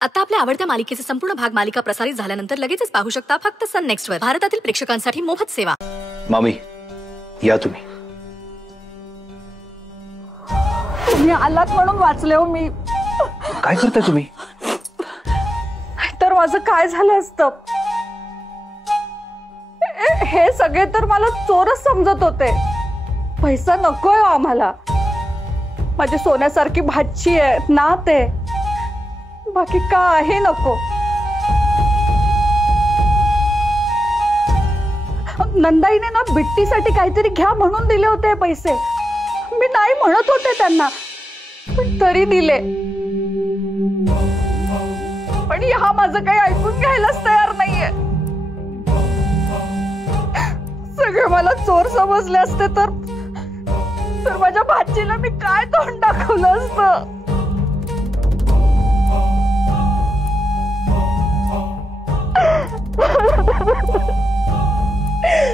आता आपल्या आवडत्या मालिकेचे संपूर्ण भाग मालिका प्रसारित झाल्यानंतर लगेचच पाहू शकता फक्त सन नेक्स्ट वर. भारतातील प्रेक्षकांसाठी मोफत सेवा. मामी या तुम्ही. तुम्ही आलात म्हणून वाचले हो मी. काय करताय तुम्ही? तर माझं काय झालं असतं. हे सगळे तर मला चोरच समजत होते. पैसा नकोय आम्हाला. माझी सोन्यासारखी भाची आहे, नात आहे, बाकी काही नको. नंदाईने ना बिट्टीसाठी काहीतरी घ्या म्हणून दिले होते पैसे. मी नाही म्हणत होते त्यांना, पण तरी दिले. पण हा माझं काही ऐकून घ्यायलाच तयार नाहीये. सगळे मला चोर समजले असते तर माझ्या भाचीला मी काय तोंड दाखवलं असतं.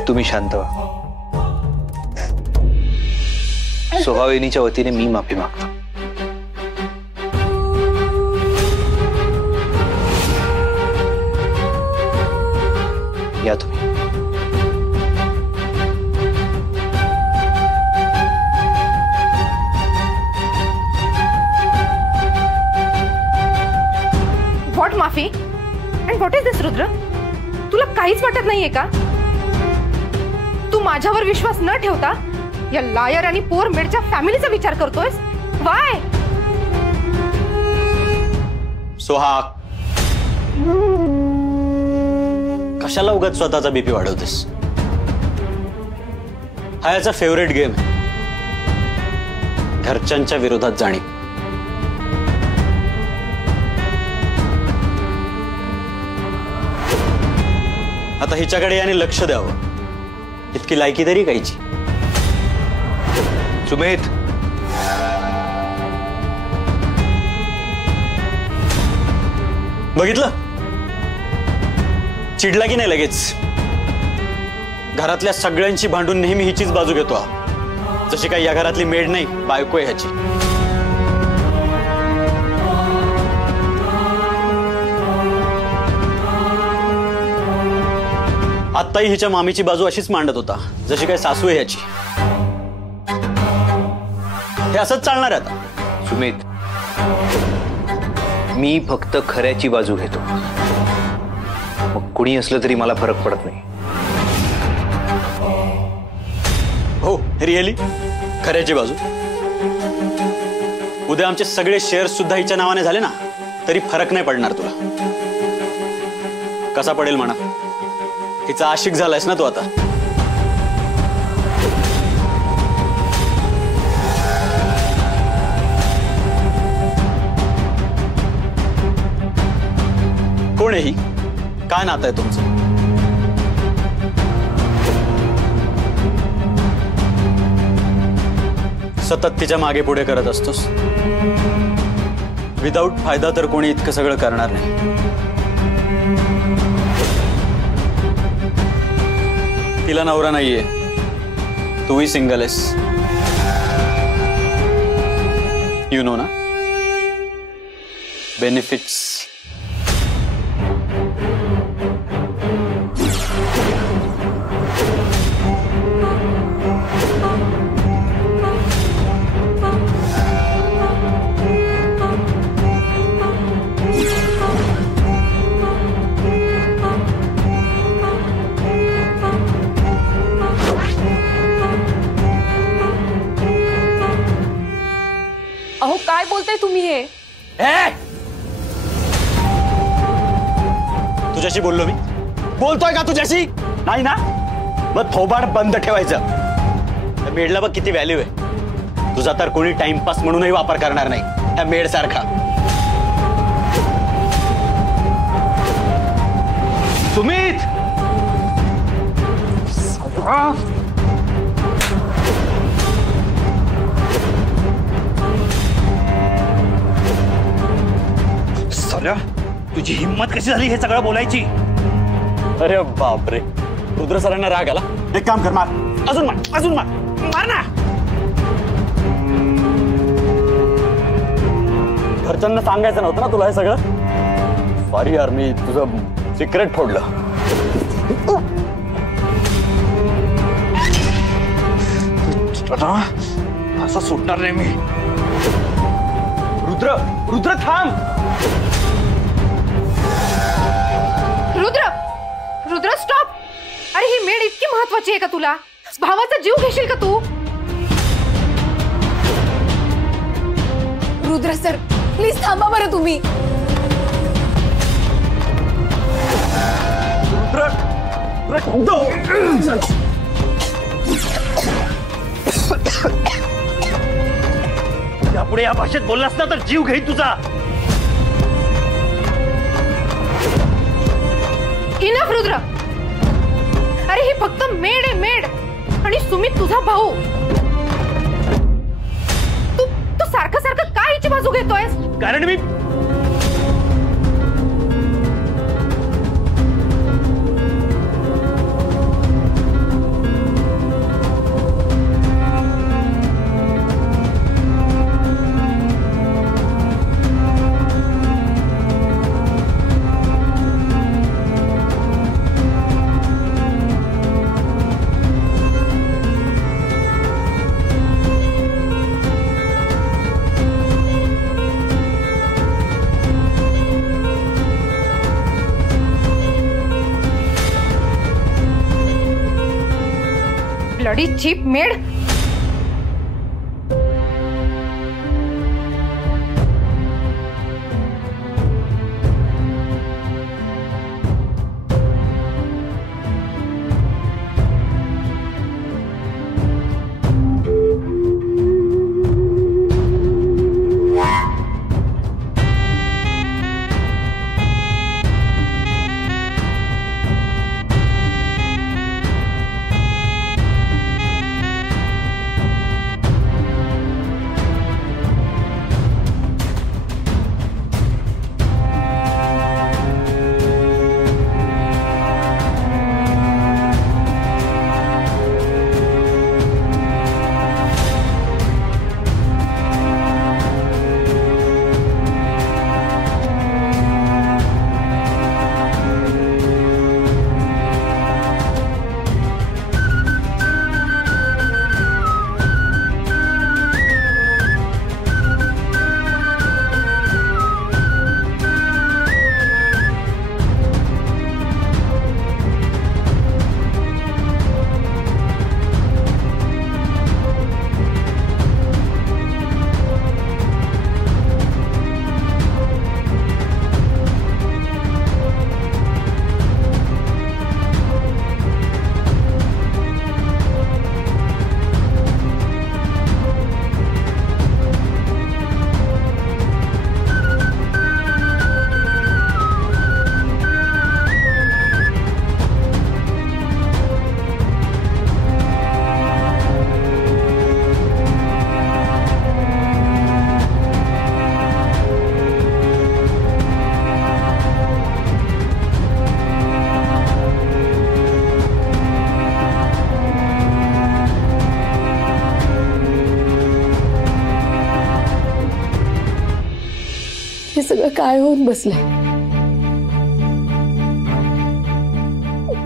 तुम्ही शांत व्हा. सोहावेनीच्या वतीने मी माफी मागतो. या तुम्ही. व्हॉट माफी अँड व्हॉट इज दिस रुद्र? तुला काहीच वाटत नाहीये का? तू माझ्यावर विश्वास न ठेवता या लायर आणि पोर मेडच्या फॅमिलीचा विचार करतोयस? वाय? सोहा, कशाला उगाच स्वतःचा बीपी वाढवतेस? हा याचा फेवरेट गेम आहे, घरच्यांच्या विरोधात जाणे. आता हिच्याकडे याने लक्ष द्यावं, इतकी लायकी तरी कायची. सुमित, बघितलं? चिडला की नाही लगेच? घरातल्या सगळ्यांची भांडून नेहमी हिचीच बाजू घेतो हा. जशी काही या घरातली मेड नाही, बायको आहे ह्याची. आत्ताही हिच्या मामीची बाजू अशीच मांडत होता, जशी काही सासू आहे ह्याची. हे असंच चालणार आहे आता. सुमित, मी फक्त खऱ्याची बाजू घेतो. मग कुणी असलं तरी मला फरक पडत नाही. हो, रिअली खऱ्याची बाजू. उद्या आमचे सगळे शेअर्स सुद्धा हिच्या नावाने झाले ना, तरी फरक नाही पडणार तुला. कसा पडेल म्हणा? हिचा आशिक झालायस ना तू आता. कोण आहे ही? काय नातं आहे तुमचं? सतत तिच्या मागे पुढे करत असतोस. विदाऊट फायदा तर कोणी इतकं सगळं करणार नाही. तिला नवरा नाहीये, तूही सिंगल आहेस. यू नो ना बेनिफिट्स. अहो काय बोलताय तुम्ही? हे तुझ्याशी बोललो मी? बोलतोय का तुझ्याशी? नाही ना? मग थोबाड बंद ठेवायचं. मेडला बघ किती व्हॅल्यू आहे. तुझा तर कोणी टाइमपास म्हणूनही वापर करणार नाही त्या मेड सारखा. सुमित, साल्या, तुझी हिम्मत कशी झाली हे सगळं बोलायची? अरे बापरे, रुद्र सरांना राग आला. एक काम कर, मार, अजून मार, अजून मार, मार ना. घरच्यांना सांगायचं नव्हतं ना तुला हे सगळं? सॉरी यार, मी तुझं सिक्रेट फोडलं. असं सुटणार नाही मी. रुद्र, रुद्र थांब. रुद्र, रुद्र स्टॉप. अरे ही मेड इतकी महत्वाची आहे का तुला? भावाचा जीव घेशील का तू? रुद्र सर प्लीज थांबा बरं तुम्ही. यापुढे या भाषेत बोललास ना तर जीव घेईन तुझा. इनफ रुद्र. अरे ही फक्त मेड आहे, मेड. आणि सुमित तुझा भाऊ. तू सारखं सारखं का हिची बाजू घेतोयस? कारण मी ब्लडी चीप मेड. हे सगळं काय होऊन बसलंय?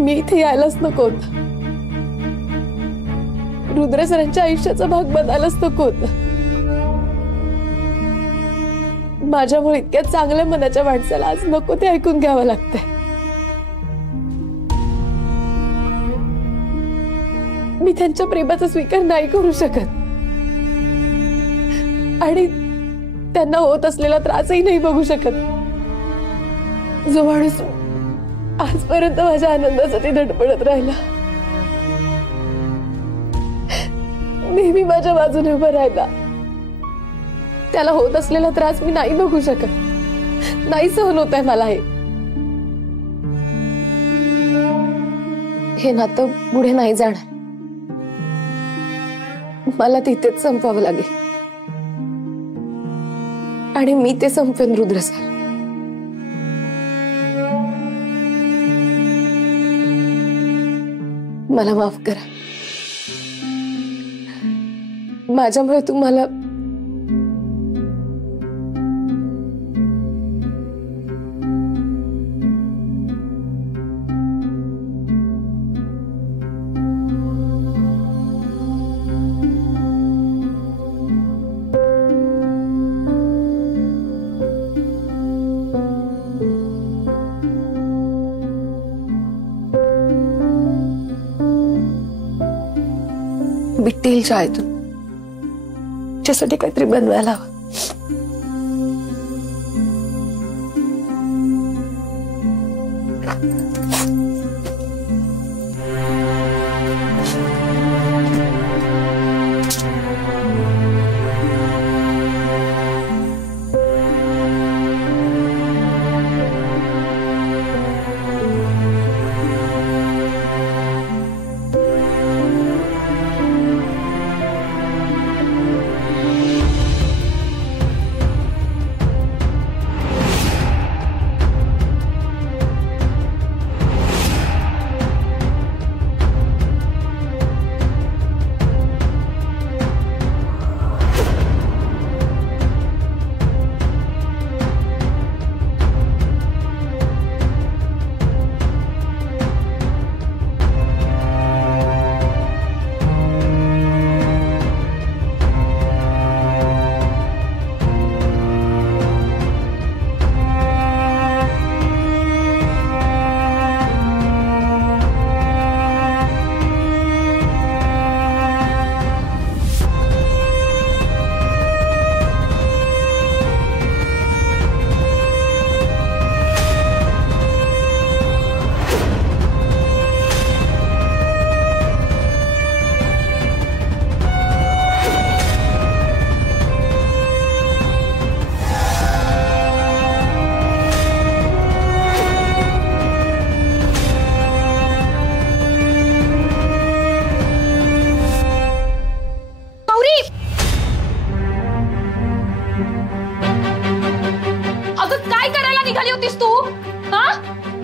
मी इथे यायलाच नको होतं. रुद्र सरांच्या आयुष्याचा भाग बनायलाच नको होतं. माझ्यामुळे इतक्या चांगल्या मनाच्या माणसाला आज नको ते ऐकून घ्यावं लागतंय. मी त्यांच्या प्रेमाचा स्वीकार नाही करू शकत आणि त्यांना होत असलेला त्रासही नाही बघू शकत. जो माणूस आजपर्यंत माझ्या आनंदासाठी धडपडत राहिला, नेहमी माझ्या बाजूने उभा राहिला, त्याला होत असलेला त्रास मी नाही बघू शकत. नाही सहन होत आहे मला. हे नातं पुढे नाही जाणार. मला तिथेच संपवावं लागेल आणि मी ते संपेन. रुद्र सर, मला माफ करा. माझ्यामुळे तुम्हाला मिटेल शाळेतून, त्यासाठी काहीतरी बनवायला हवं.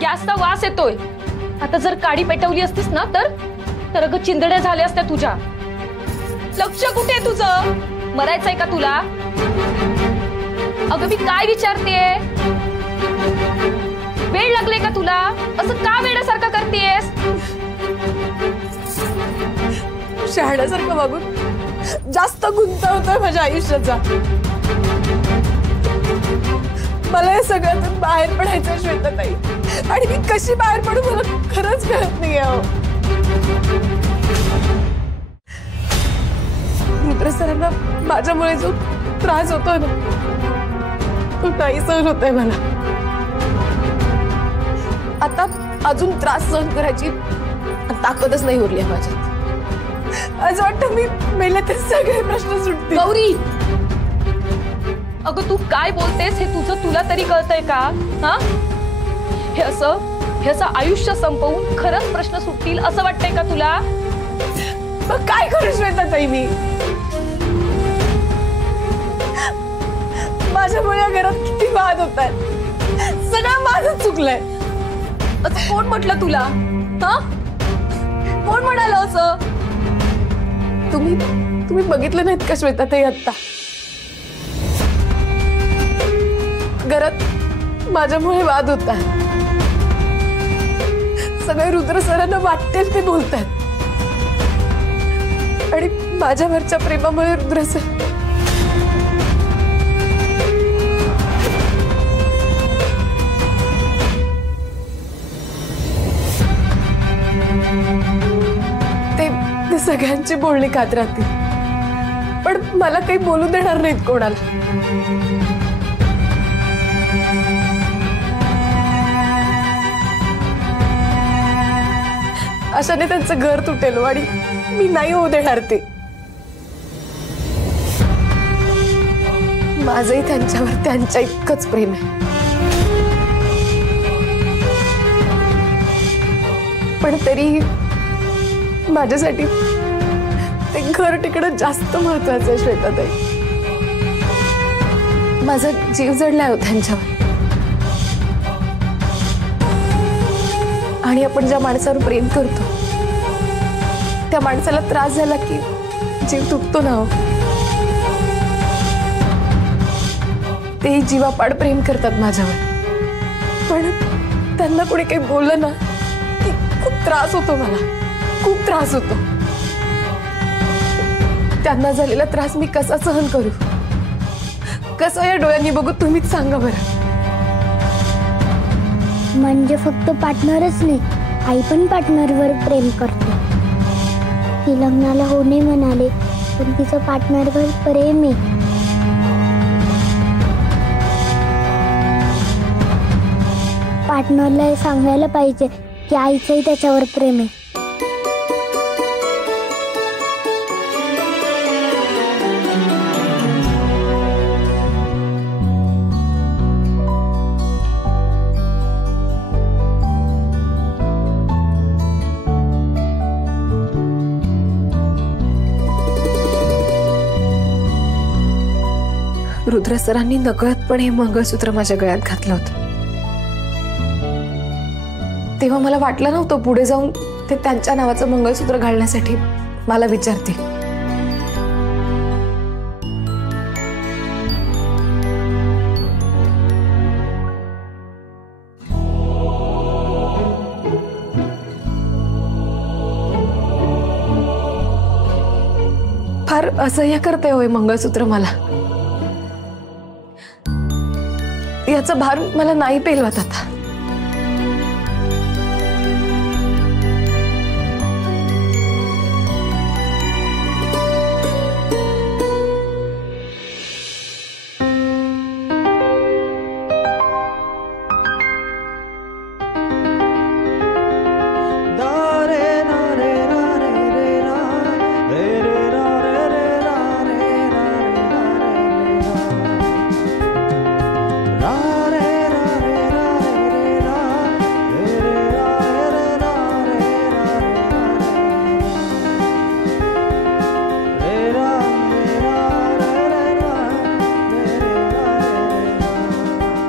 गॅसचा वास येतोय. आता जर काडी पेटवली असतीस ना तर अगं चिंदड्या झाल्या असत्या तुझ्या. लक्ष कुठे तुझं? मरायचंय का तुला? अगं मी काय विचारतेय? वेळ लागले का तुला? असं का वेड्यासारखं करतेयस? शहाण्यासारखं वागून जास्त गुंतवतोय माझ्या आयुष्याचा. मला या सगळ्यातून बाहेर पडायचं श्वेताताई, आणि मी कशी बाहेर पडू मला खरंच कळत नाही. रुद्र सरांना माझ्यामुळे जो त्रास होतोय ना तो नाही सहन होतोय मला. आता अजून त्रास सहन करायची ताकदच नाही उरली माझ्यात. असं वाटतं मी मेले तर सगळे प्रश्न सुटतील. गौरी, अगं तू काय बोलतेस हे तुझं तुला तरी कळतंय का? हा, हे असं आयुष्य संपवून खरंच प्रश्न सुटतील असं वाटतंय का तुला? मग काय करू श्वेताताई मी? माझ्यामुळे या घरात किती वाद होत आहेत. सगळं माझं चुकलंय. असं कोण म्हटलं तुला? हा, कोण म्हणालं असं? तुम्ही बघितलं नाहीत का श्वेताताई? आता घरात माझ्यामुळे वाद होता. सगळे रुद्र सरांना वाटेल ते बोलतात, आणि माझ्यावरच्या प्रेमामुळे रुद्र सर ते सगळ्यांची बोलणी खात राहतील, पण मला काही बोलू देणार नाहीत कोणाला. अशाने त्यांचं घर तुटेल आणि मी नाही होऊ देणार ते. माझंही त्यांच्यावर त्यांच्या इतकंच प्रेम आहे, पण तरी माझ्यासाठी ते घर टिकणं जास्त महत्वाचं आहे श्वेताताई. माझा जीव जडलाय हो त्यांच्यावर, आणि आपण ज्या माणसावर प्रेम करतो त्या माणसाला त्रास झाला की जीव तुटतो ना हो. तेही जीवापाड प्रेम करतात माझ्यावर, पण त्यांना कोणी काही बोललं ना की खूप त्रास होतो. मला खूप त्रास होतो. त्यांना झालेला त्रास मी कसा सहन करू? कसं या डोळ्यांनी बघू? तुम्हीच सांगा बरं. म्हणजे फक्त पार्टनरच नाही, आई पण पार्टनरवर प्रेम करते. ती लग्नाला हो नाही म्हणाले, पण तिचं पार्टनरवर प्रेम आहे. पार्टनरला हे सांगायला पाहिजे की आईचंही त्याच्यावर प्रेम आहे. रुद्र सरांनी नकळतपणे मंगळसूत्र माझ्या गळ्यात घातलं होतं. तेव्हा मला वाटलं नव्हतं पुढे जाऊन ते त्यांच्या नावाचं मंगळसूत्र घालण्यासाठी मला विचारतील. फार असह्य करते होय मंगळसूत्र मला. याचा भार मला नाही पेलवत आता.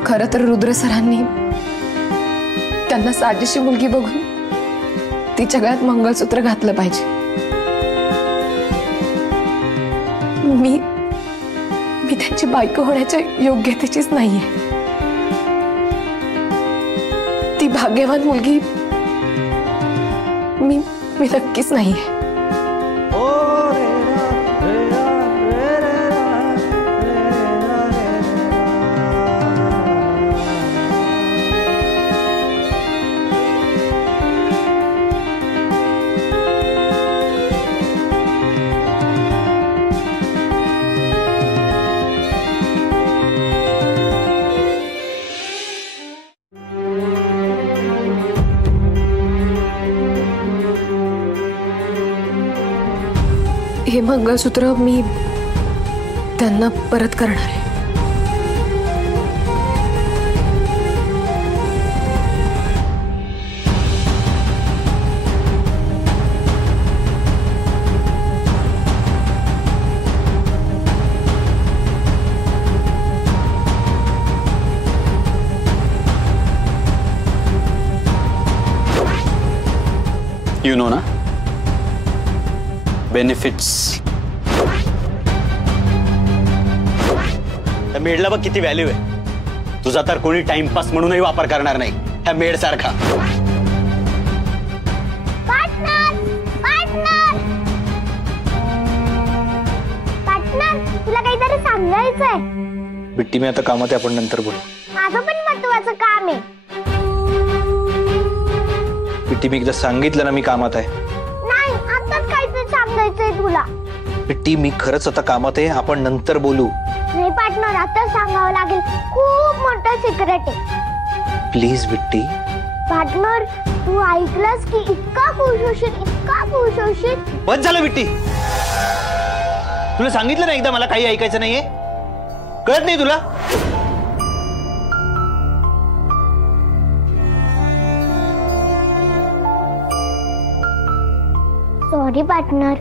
खरं तर रुद्र सरांनी त्यांना साजेशी मुलगी बघून तिच्या गळ्यात मंगळसूत्र घातलं पाहिजे. मी त्यांची बायको होण्याच्या योग्यतेचीच नाहीये. ती भाग्यवान मुलगी मी नक्कीच नाहीये. हे मंगळसूत्र मी त्यांना परत करणार आहे. यू नो ना बेनिफिट्स. त्या मेडला बघ किती व्हॅल्यू आहे. तुझा तर कोणी टाइमपास म्हणूनही वापर करणार नाही ह्या मेड सारखा. तुला काहीतरी सांगायचंय. बिट्टी मी आता कामात आहे, आपण नंतर बोलू. माझं पण महत्वाचं काम आहे. बिट्टी मी एकदा सांगितलं ना मी कामात आहे. नाही, आताच काहीतरी सांगायचंय तुला. बिट्टी मी खरंच आता कामात आहे, आपण नंतर बोलू. नाही पार्टनर, आता सांगावं लागेल. खूप मोठं सिक्रेट आहे. Please Bitti. पार्टनर, तू ऐकलंस की इतका खुश होशील, इतका खुश होशील. बस झालं बिट्टी. तुला सांगितलं ना एकदा मला काही ऐकायचं नाहीये. कळत नाही तुला? Sorry partner.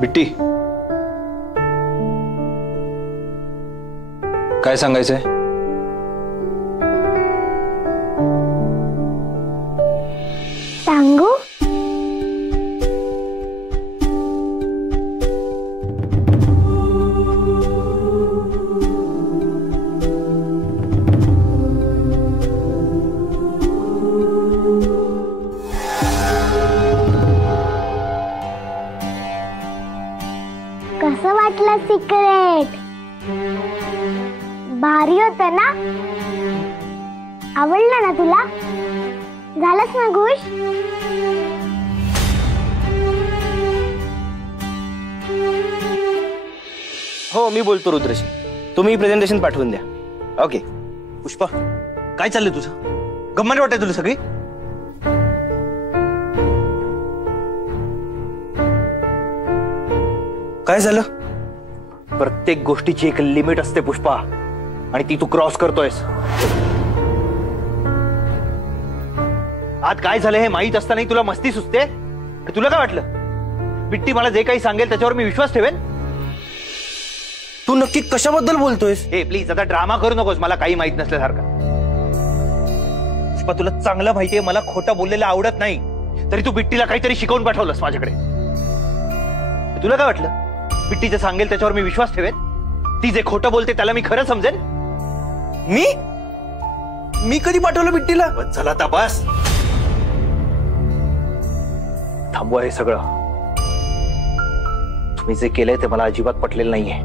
बिट्टी, काय सांगायचंय? सांगू? सिक्रेट. भारी होतं ना? आवडलं ना तुला? झालंच ना खुश? हो मी बोलतो रुद्रशी. तुम्ही प्रेझेंटेशन पाठवून द्या. ओके. पुष्पा काय चाललंय तुझं? गंमत वाटते तुला सगळी? काय झालं? प्रत्येक गोष्टीची एक लिमिट असते पुष्पा, आणि ती तू क्रॉस करतोयस. आज काय झालं हे माहित असतानाही तुला मस्ती सुचते? तुला काय वाटलं बिट्टी मला जे काही सांगेल त्याच्यावर मी विश्वास ठेवेन? तू नक्की कशाबद्दल बोलतोयस? हे प्लीज आता ड्रामा करू नकोस मला काही माहित नसल्यासारखं. पुष्पा तुला चांगलं माहितीये मला खोटं बोललेलं आवडत नाही, तरी तू बिट्टीला काहीतरी शिकवून पाठवलंस माझ्याकडे. तुला काय वाटलं बिट्टी जे सांगेल त्याच्यावर मी विश्वास ठेवेन? ती जे खोटं बोलते त्याला मी खरं समजेन? मी कधी पाठवलं बिट्टीला? चला आता बस. थांबवा हे सगळं. तुम्ही जे केलंय ते मला अजिबात पटलेलं नाहीये.